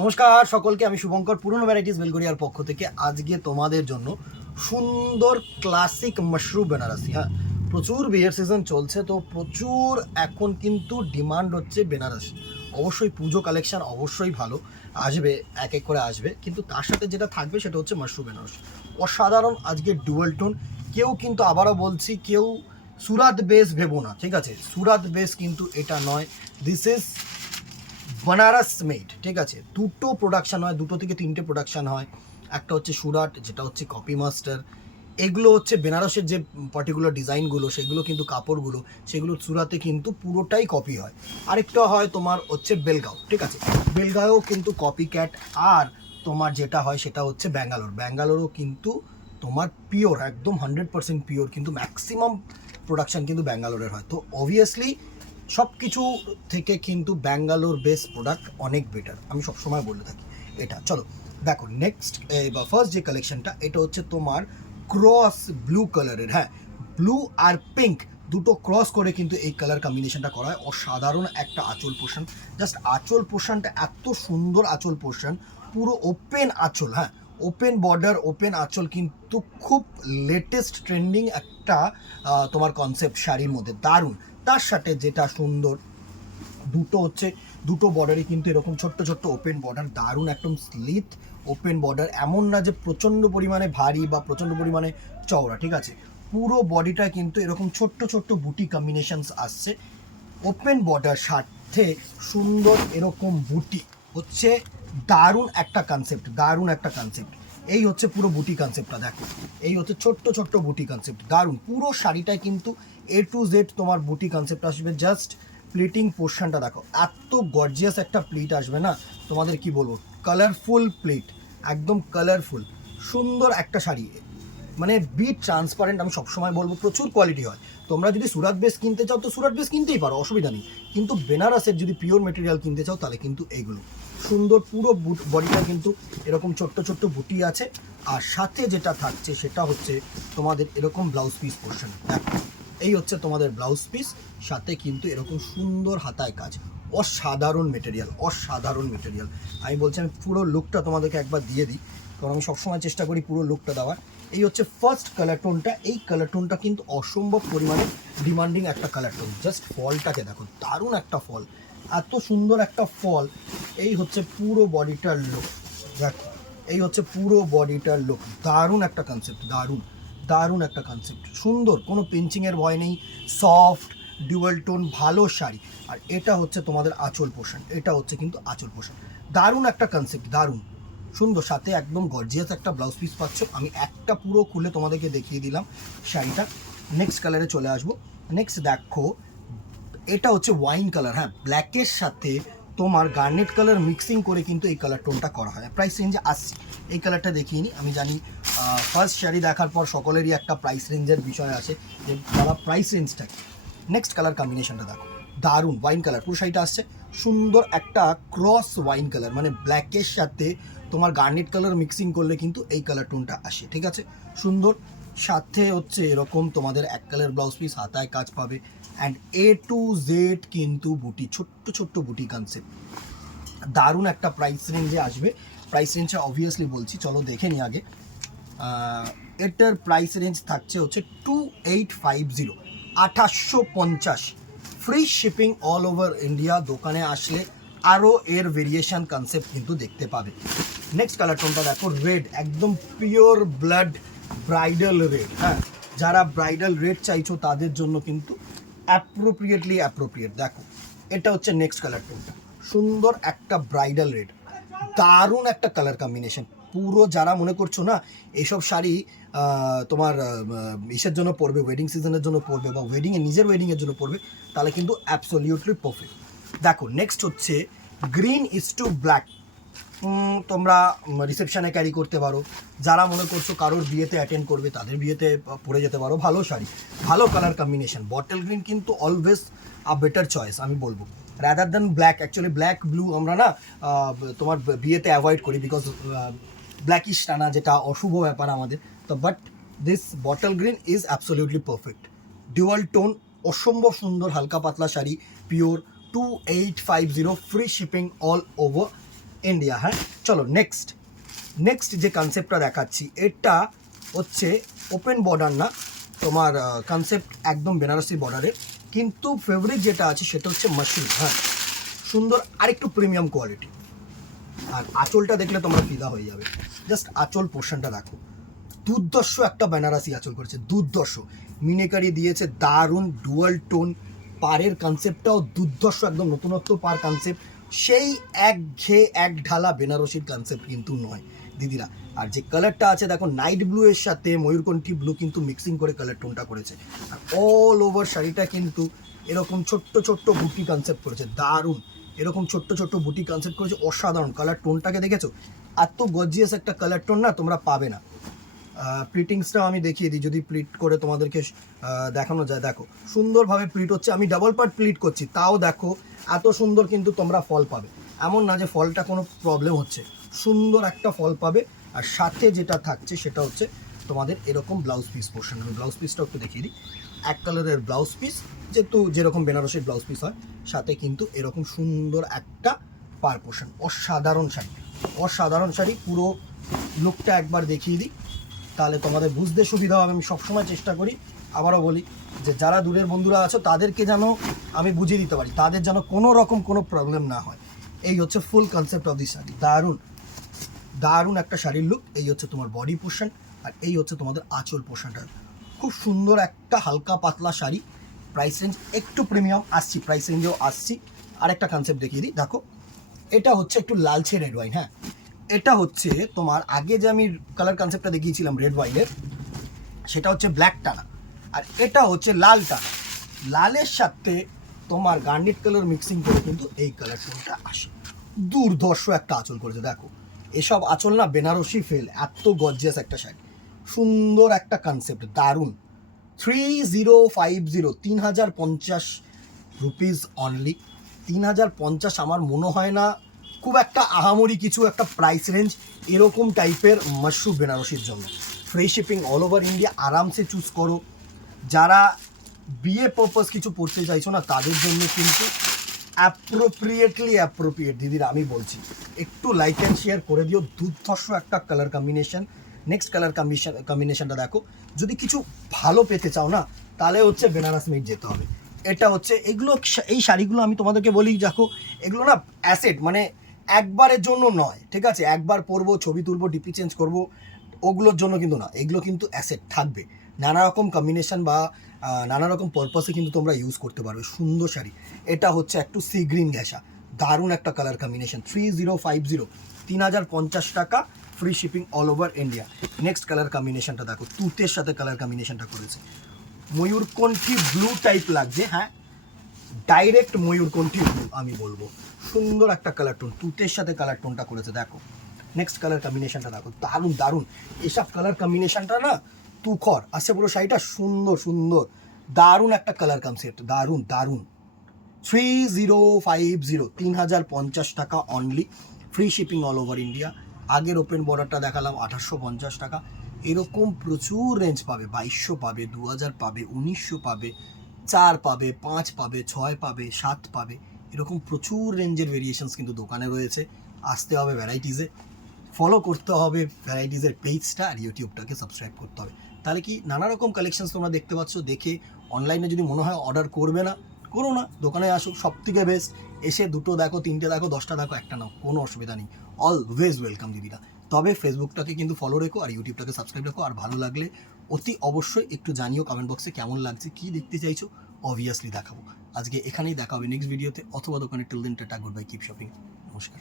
নমস্কার সকলকে, আমি শুভঙ্কর পুরনো ভ্যারাইটিস বেলগড়িয়ার পক্ষ থেকে আজকে তোমাদের জন্য সুন্দর ক্লাসিক মাশরুম বেনারসি। হ্যাঁ, প্রচুর বিয়ের সিজন চলছে, তো প্রচুর এখন কিন্তু ডিমান্ড হচ্ছে বেনারসি। অবশ্যই পুজো কালেকশন অবশ্যই ভালো আসবে, এক এক করে আসবে, কিন্তু তার সাথে যেটা থাকবে সেটা হচ্ছে মাশরুম বেনারসি। অসাধারণ আজকে ডুয়েল টোন। কেউ কিন্তু আবারও বলছি, কেউ সুরাত বেস ভেবো না, ঠিক আছে? সুরাত বেস কিন্তু এটা নয়, দিস ইজ বানারস মেড, ঠিক আছে? দুটো প্রোডাকশান হয়, দুটো থেকে তিনটে প্রোডাকশান হয়। একটা হচ্ছে সুরাট, যেটা হচ্ছে কপি মাস্টার। এগুলো হচ্ছে বেনারসের যে পার্টিকুলার ডিজাইনগুলো, সেগুলো কিন্তু কাপড়গুলো সেগুলো সুরাতে কিন্তু পুরোটাই কপি হয়। আরেকটা হয় তোমার হচ্ছে বেলগাঁও, ঠিক আছে? বেলগাঁও কিন্তু কপি ক্যাট। আর তোমার যেটা হয় সেটা হচ্ছে ব্যাঙ্গালোরও কিন্তু তোমার পিওর, একদম 100% পিওর, কিন্তু ম্যাক্সিমাম প্রোডাকশান কিন্তু ব্যাঙ্গালোরের হয়। তো অবভিয়াসলি সব কিছু থেকে কিন্তু ব্যাঙ্গালোর বেস প্রোডাক্ট অনেক বেটার, আমি সবসময় বলে থাকি এটা। চলো দেখো নেক্সট বা ফার্স্ট যে কালেকশনটা, এটা হচ্ছে তোমার ক্রস ব্লু কালারের। হ্যাঁ, ব্লু আর পিঙ্ক দুটো ক্রস করে কিন্তু এই কালার কম্বিনেশনটা করা হয়। অসাধারণ একটা আঁচল পোর্শন, জাস্ট আঁচল পোর্শনটা এত সুন্দর আঁচল পোর্শন, পুরো ওপেন আঁচল। হ্যাঁ, ওপেন বর্ডার, ওপেন আঁচল, কিন্তু খুব লেটেস্ট ট্রেন্ডিং একটা তোমার কনসেপ্ট শাড়ির মধ্যে, দারুণ। তার সাথে যেটা সুন্দর, দুটো বর্ডারই কিন্তু এরকম ছোট্ট ছোট্ট ওপেন বর্ডার, দারুণ একদম স্লিট ওপেন বর্ডার। এমন না যে প্রচণ্ড পরিমাণে ভারী বা প্রচণ্ড পরিমাণে চওড়া, ঠিক আছে? পুরো বডিটা কিন্তু এরকম ছোট্ট ছোট্ট বুটি কম্বিনেশনস আসছে। ওপেন বর্ডার সাথে সুন্দর এরকম বুটি হচ্ছে দারুণ একটা কনসেপ্ট, দারুণ একটা কনসেপ্ট। এই হচ্ছে পুরো বুটি কনসেপ্টটা, দেখো এই হচ্ছে ছোট্ট ছোট্ট বুটি কনসেপ্ট, দারুণ। পুরো শাড়িটায় কিন্তু A to Z তোমার বুটি কনসেপ্ট আসবে। জাস্ট প্লিটিং পোর্শনটা দেখো, এত গর্জিয়াস একটা প্লিট আসবে না, তোমাদের কি বলবো, কালারফুল প্লিট, একদম কালারফুল, সুন্দর একটা শাড়ি। মানে বিট ট্রান্সপারেন্ট, আমি সবসময় বলবো প্রচুর কোয়ালিটি হয়। তোমরা যদি সুরাত বেস কিনতে চাও তো সুরাত বেস কিনতেই পারো, অসুবিধা নেই, কিন্তু বেনারসের যদি পিওর মেটেরিয়াল কিনতে চাও তাহলে কিন্তু এইগুলো সুন্দর। পুরো বডিটা কিন্তু এরকম ছোট্ট ছোট্ট বুটি আছে। আর সাথে যেটা থাকছে সেটা হচ্ছে তোমাদের এরকম ব্লাউজ পিস পোর্শন, দেখো এই হচ্ছে তোমাদের ব্লাউজ পিস, সাথে কিন্তু এরকম সুন্দর হাতায় কাজ। অসাধারণ মেটেরিয়াল, অসাধারণ মেটেরিয়াল। আমি বলছি, আমি পুরো লুকটা তোমাদেরকে একবার দিয়ে দিই, কারণ আমি সবসময় চেষ্টা করি পুরো লুকটা দেওয়ার। এই হচ্ছে ফার্স্ট কালার টোনটা। এই কালার টোনটা কিন্তু অসম্ভব পরিমাণে ডিমান্ডিং একটা কালার টোন। জাস্ট ফলটাকে দেখো, দারুণ একটা ফল, এত সুন্দর একটা ফল। এই হচ্ছে পুরো বডিটার লুক, দেখো এই হচ্ছে পুরো বডিটার লুক, দারুণ একটা কনসেপ্ট, দারুণ দারুণ একটা কনসেপ্ট, সুন্দর, কোনো পিঞ্চিংয়ের ভয় নেই, সফট ডুয়াল টোন ভালো শাড়ি। আর এটা হচ্ছে তোমাদের আঁচল পোর্শন, এটা হচ্ছে কিন্তু আঁচল পোর্শন, দারুণ একটা কনসেপ্ট, দারুণ সুন্দর। সাথে একদম গর্জিয়াস একটা ব্লাউজ পিস পাচ্ছ। আমি একটা পুরো খুলে তোমাদেরকে দেখিয়ে দিলাম শাড়িটা। নেক্সট কালারে চলে আসবো। নেক্সট দেখো, এটা হচ্ছে ওয়াইন কালার। হ্যাঁ, ব্ল্যাকের সাথে তোমার গার্নেট কালার মিক্সিং করে কিন্তু এই কালার টোনটা করা হয়। প্রাইস রেঞ্জে আসছে, এই কালারটা দেখিয়ে নিই। আমি জানি ফার্স্ট শাড়ি দেখার পর সকলেরই একটা প্রাইস রেঞ্জের বিষয় আছে, যে তারা প্রাইস রেঞ্জটা কি। নেক্সট কালার কম্বিনেশনটা দেখো, দারুণ ওয়াইন কালার, পুরো শাড়িটা আসছে সুন্দর একটা ক্রস ওয়াইন কালার, মানে ব্ল্যাকের সাথে তোমার গার্নেট কালার মিক্সিং করলে কিন্তু এই কালার টোনটা আসে, ঠিক আছে? সুন্দর। সাথে হচ্ছে এরকম তোমাদের এক কালার ব্লাউজ পিস, হাতায় কাজ পাবে, অ্যান্ড A to Z কিন্তু বুটি, ছোট্ট ছোট্ট বুটি কনসেপ্ট, দারুণ একটা প্রাইস রেঞ্জে আসবে। প্রাইস রেঞ্জটা অবভিয়াসলি বলছি, চলো দেখে নিই আগে। এটার প্রাইস রেঞ্জ থাকছে হচ্ছে 2850, 2850, free shipping all over India. দোকানে আসলে আরও এর ভেরিয়েশন কনসেপ্ট কিন্তু দেখতে পাবে। নেক্সট কালার টোনটা দেখো, রেড, একদম পিওর ব্লাড ব্রাইডাল রেড। হ্যাঁ, যারা ব্রাইডাল রেড চাইছো তাদের জন্য কিন্তু অ্যাপ্রোপ্রিয়েট। দেখো এটা হচ্ছে নেক্সট কালার টোনটা, সুন্দর একটা ব্রাইডাল রেড, দারুণ একটা কালার কম্বিনেশন। পুরো যারা মনে করছো না এইসব শাড়ি তোমার ইসের জন্য পরবে, ওয়েডিং সিজনের জন্য পরবে, বা ওয়েডিংয়ে নিজের ওয়েডিংয়ের জন্য পরবে, তাহলে কিন্তু অ্যাবসলিউটলি পারফেক্ট। দেখো নেক্সট হচ্ছে গ্রিন ইজ টু ব্ল্যাক। তোমরা রিসেপশানে ক্যারি করতে পারো, যারা মনে করছো কারোর বিয়েতে অ্যাটেন্ড করবে তাদের বিয়েতে পরে যেতে পারো, ভালো শাড়ি, ভালো কালার কম্বিনেশন। বটল গ্রিন কিন্তু অলওয়েজ আ বেটার চয়েস আমি বলবো, rather than black. Actually black blue আমরা না তোমার বিয়েতে অ্যাভয়েড করি, বিকজ ব্ল্যাকিশ টানা যেটা অশুভ ব্যাপার আমাদের। তো but this bottle green is absolutely perfect, dual tone, অসম্ভব সুন্দর হালকা পাতলা sari, pure. 2850, free shipping all over India. হ্যাঁ, চলো নেক্সট যে কনসেপ্টটা দেখাচ্ছি, এটা হচ্ছে ওপেন বর্ডার না, তোমার কনসেপ্ট একদম বেনারসি বর্ডারের, কিন্তু ফেব্রিক যেটা আছে সেটা হচ্ছে মাশরুম। হ্যাঁ, সুন্দর আর একটু প্রিমিয়াম কোয়ালিটি। আর আঁচলটা দেখলে তোমরা ফিদা হয়ে যাবে। জাস্ট আঁচল পোর্শনটা দেখো, দুর্দর্শ একটা বেনারসি আঁচল করেছে, দুর্দর্শ মিনেকারি দিয়েছে, দারুণ ডুয়াল টোন। পাড়ের কনসেপ্টটাও দুর্দর্শ, একদম নতুনত্ব পার কনসেপ্ট, সেই এক ঢালা বেনারসির কনসেপ্ট কিন্তু নয় দিদিরা। আর যে কালারটা আছে দেখো, নাইট ব্লু এর সাথে ময়ূরকণ্ঠী ব্লু কিন্তু মিক্সিং করে কালার টোনটা করেছে। আর অল ওভার শাড়িটা কিন্তু এরকম ছোট্ট ছোট্ট বুটি কনসেপ্ট করেছে, দারুণ। এরকম ছোট্ট ছোট্ট বুটি কনসেপ্ট করেছে, অসাধারণ। কালার টোনটাকে দেখেছো, এত গর্জিয়াস একটা কালার টোন না তোমরা পাবে না। প্লিটিংসটাও আমি দেখিয়ে দিই, যদি প্লিট করে তোমাদেরকে দেখানো যায়। দেখো সুন্দরভাবে প্লিট হচ্ছে, আমি ডাবল পার্ট প্লিট করছি, তাও দেখো এত সুন্দর কিন্তু তোমরা ফল পাবে। এমন না যে ফলটা কোনো প্রবলেম হচ্ছে, সুন্দর একটা ফল পাবে। আর সাথে যেটা থাকছে সেটা হচ্ছে তোমাদের এরকম ব্লাউজ পিস পোর্শন। আমি ব্লাউজ পিসটাও একটু দেখিয়ে দিই। এক কালারের ব্লাউজ পিস, যেরকম বেনারসির ব্লাউজ পিস হয়, সাথে কিন্তু এরকম সুন্দর একটা পার পোর্শন। অসাধারণ শাড়ি। পুরো লুকটা একবার দেখিয়ে দিই, তাহলে তোমাদের বুঝতে সুবিধা হবে। আমি সবসময় চেষ্টা করি, আবারও বলি, যে যারা দূরের বন্ধুরা আছো তাদেরকে যেন আমি বুঝিয়ে দিতে পারি, তাদের যেন কোনো রকম কোনো প্রবলেম না হয়। এই হচ্ছে ফুল কনসেপ্ট অফ দি শাড়ি। দারুণ একটা শাড়ির লুক। এই হচ্ছে তোমার বডি পোর্শন, আর এই হচ্ছে তোমাদের আঁচল পোর্শনটা। খুব সুন্দর একটা হালকা পাতলা শাড়ি। প্রাইস রেঞ্জ একটু প্রিমিয়াম আসছি, প্রাইস রেঞ্জেও আসছি। আরেকটা কনসেপ্ট দেখিয়ে দিই, দেখো এটা হচ্ছে একটু লালচে রেড ওয়াইন। হ্যাঁ, এটা হচ্ছে তোমার আগে যে আমি কালার কনসেপ্টটা দেখিয়েছিলাম রেড ওয়াইনের, সেটা হচ্ছে ব্ল্যাক টানা, আর এটা হচ্ছে লাল টানা। লালের সাথে তোমার গার্নেট কালার মিক্সিং করে কিন্তু এই কালার টোনটা আসে। দুর্ধর্ষ একটা আঁচল করেছে দেখো, এসব আঁচল না বেনারসি ফেল, এত গর্জিয়াস একটা শাড়ি, সুন্দর একটা কনসেপ্ট, দারুণ। 3050, 3050 রুপিস অনলি। 3050 আমার মনে হয় না খুব একটা আহামরি কিছু একটা প্রাইস রেঞ্জ এরকম টাইপের মাশরুম বেনারসির জন্য। Free shipping all over India, আরামসে চুজ করো। যারা বিয়ে পারপাস কিছু পড়তে চাইছো না, তাদের জন্য কিন্তু অ্যাপ্রোপ্রিয়েট দিদিরা আমি বলছি, একটু লাইক অ্যান্ড শেয়ার করে দিও। দুর্ধর্ষ একটা কালার কম্বিনেশন। নেক্সট কালার কম্বিনেশনটা দেখো। যদি কিছু ভালো পেতে চাও না, তাহলে হচ্ছে বেনারস মেড যেতে হবে। এটা হচ্ছে এই শাড়িগুলো আমি তোমাদেরকে বলি, দেখো এগুলো না অ্যাসেট, মানে একবারের জন্য নয়, ঠিক আছে? একবার পরবো, ছবি তুলবো, ডিপি চেঞ্জ করবো, ওগুলোর জন্য কিন্তু না। এগুলো কিন্তু অ্যাসেট থাকবে, নানা রকম কম্বিনেশন বা নানা রকম পারপাসে কিন্তু তোমরা ইউজ করতে পারবে। সুন্দর শাড়ি। এটা হচ্ছে একটু সি গ্রিন ঘেঁষা, দারুণ একটা কালার কম্বিনেশন। 3050, 3050 টাকা, free shipping all over India. Next colour কম্বিনেশনটা দেখো, তুতের সাথে কালার কম্বিনেশনটা করেছে, ময়ূরকণ্ঠী ব্লু টাইপ লাগছে। হ্যাঁ, ডাইরেক্ট ময়ূরকণ্ঠী ব্লু আমি বলবো। সুন্দর একটা কালার টোন, তুতের সাথে কালার টোনটা করেছে দেখো। নেক্সট কালার কম্বিনেশনটা দেখো, দারুণ। এসব কালার কম্বিনেশনটা না তুখর আসছে পুরো শাড়িটা, সুন্দর দারুণ একটা কালার কনসেপ্ট, দারুণ। 3050, 3050 টাকা only, free shipping all over India. আগের ওপেন বর্ডারটা দেখালাম 1850 টাকা। এরকম প্রচুর রেঞ্জ পাবে, 2200 পাবে, 2000 পাবে, 1900 পাবে, 4 পাবে, 5 পাবে, 6 পাবে, 7 পাবে। এরকম প্রচুর রেঞ্জের ভেরিয়েশনস কিন্তু দোকানে রয়েছে। আসতে হবে ভ্যারাইটিসে, ফলো করতে হবে ভ্যারাইটিসের পেজটা, আর ইউটিউবটাকে সাবস্ক্রাইব করতে হবে। তাহলে কি নানা রকম কালেকশনস তোমরা দেখতে পাচ্ছ। দেখে অনলাইনে যদি মনে হয় অর্ডার করবে না, করো না, দোকানে আসো, সব থেকে বেস্ট। এসে 2টো দেখো, 3টে দেখো, 10টা দেখো, একটা নাও, কোনো অসুবিধা নেই, অলওয়েজ ওয়েলকাম দিদিরা। তবে ফেসবুকটাকে কিন্তু ফলো রেখো, আর ইউটিউবটাকে সাবস্ক্রাইব রাখো। আর ভালো লাগলে অতি অবশ্যই একটু জানিও কমেন্ট বক্সে কেমন লাগছে, কী দেখতে চাইছো, অবভিয়াসলি দেখাবো। আজকে এখানেই দেখা হবে নেক্সট ভিডিওতে, অথবা দোকানে। Till then tata, good bye, keep shopping, নমস্কার।